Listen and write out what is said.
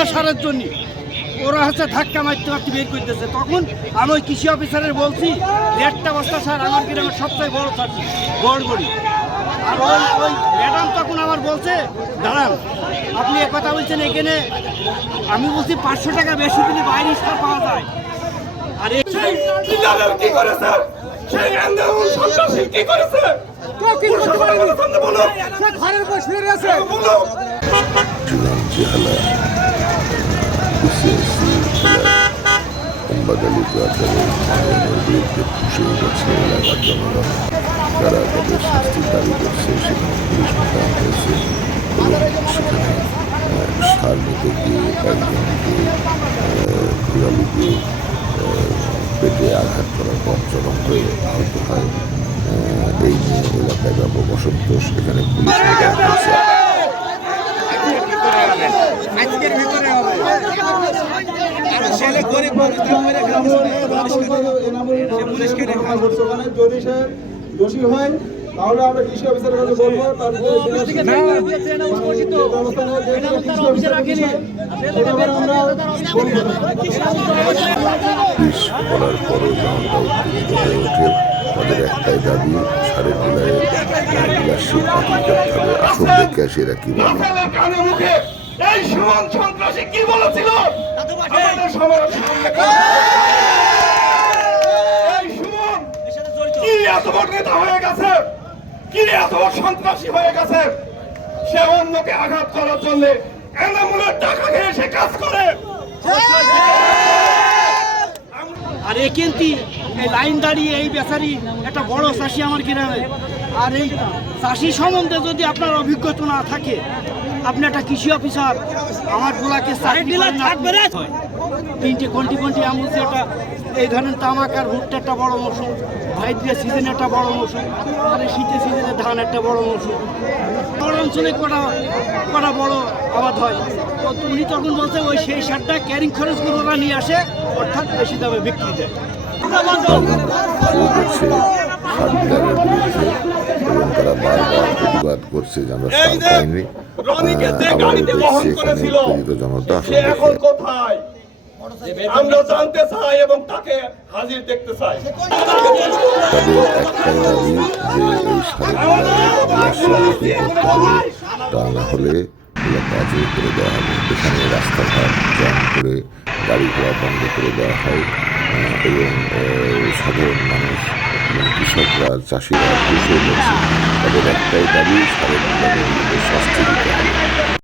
পচা সারের জন্য। ওরা হচ্ছে ধাক্কা মারতে মারতে বের করতেছে। তখন আমি ওই কৃষি অফিসারের বলছি একটা বস্তা সার আমার গ্রামের সবথেকে বড় সার বড় করি আর ওই ওই ম্যাডাম তখন আমার বলছে দাঁড়ান আপনি এ কথা বলছেন এখানে। আমি বলছি পাঁচশো টাকা বেশি দিলে বাইরে সার পাওয়া যায়। আর এই সেই ডিলারের কি করেছে সেই আন্দোলন সন্ত্রাসী কি করেছে প্রশাসনের কথা শুনতে বিসিএসসি অম্বাগালি মানবনের বিরুদ্ধে খুশি গেছে এলাকার জনগণ তারা তাদের শাস্তির দাবি করছে সেখানে পুলিশ মোতায়েন হয়েছে এবং সেখানে সার নিতে গিয়ে একজনকে ঘুরালিকে পেটে আঘাত করার পর চরম হয়ে আহত হয় এই এলাকায় ব্যাপক অসন্তোষ এখানে পুলিশ মোতায়েন হয়েছে দোষী হয় তাহলে আমরা কৃষি অফিসারের কাছে বলব তার ব্যবস্থা নেওয়া যে কোনো কৃষি অফিসার দোষী আমরা পুলিশ বলার পরও তাদের একটাই দাবি আসল দেখে আসি এরা কি বলে। এই সুমন সন্ত্রাসী কি? বলেছিল এত বড় নেতা হয়ে গেছে কি এত সন্ত্রাসী হয়ে গেছে সে অন্যকে আঘাত করার জন্য এনামূলের টাকা খেয়ে সে কাজ করে আর এ কিন্তু এই লাইন দাঁড়িয়ে এই বেচারি একটা বড় চাষি আমার গ্রামে আর এই চাষি সম্বন্ধে যদি আপনার অভিজ্ঞতা না থাকে আপনি একটা কৃষি অফিসার আমার গোলাকে। তিনটে কোনটি কোনটি আমি বলছি একটা এই ধরনের তামাক আর ভুট্টা একটা বড় মৌসুম ভাইদ্রিয়া সিজন একটা বড় মৌসুম আর এই শীতের সিজনে ধান একটা বড় মৌসুম। বড় অঞ্চলে কটা কটা বড় আবাদ হয়? তো উনি তখন বলছে ওই সেই সারটা ক্যারিং খরচগুলো ওরা নিয়ে আসে অর্থাৎ বেশি দামে বিক্রি দেয়। এবং তারা বারবার প্রতিবাদ করছে যে আমরা সার পাইনি। বহন দেখছি এখানে উত্তেজিত জনতা সে আসলে এখন কোথায়? আমরা জানতে চাই এবং তাকে হাজির দেখতে চাই। তাদের একটাই দাবি যে এই সারের ডিলারের ডিলারশিপ বাতিল করতে হবে তা না হলে এলাকা আজই করে দেওয়া হবে। এখানে রাস্তাঘাট জ্যাম করে গাড়ি ঘোড়া বন্ধ করে দেওয়া হয়। এবং সাধারণ মানুষ এবং কৃষকরা, চাষিরা খুশি হয়ে তাদের একটাই দাবি, সারের ডিলারের বিরুদ্ধে দিতে হবে।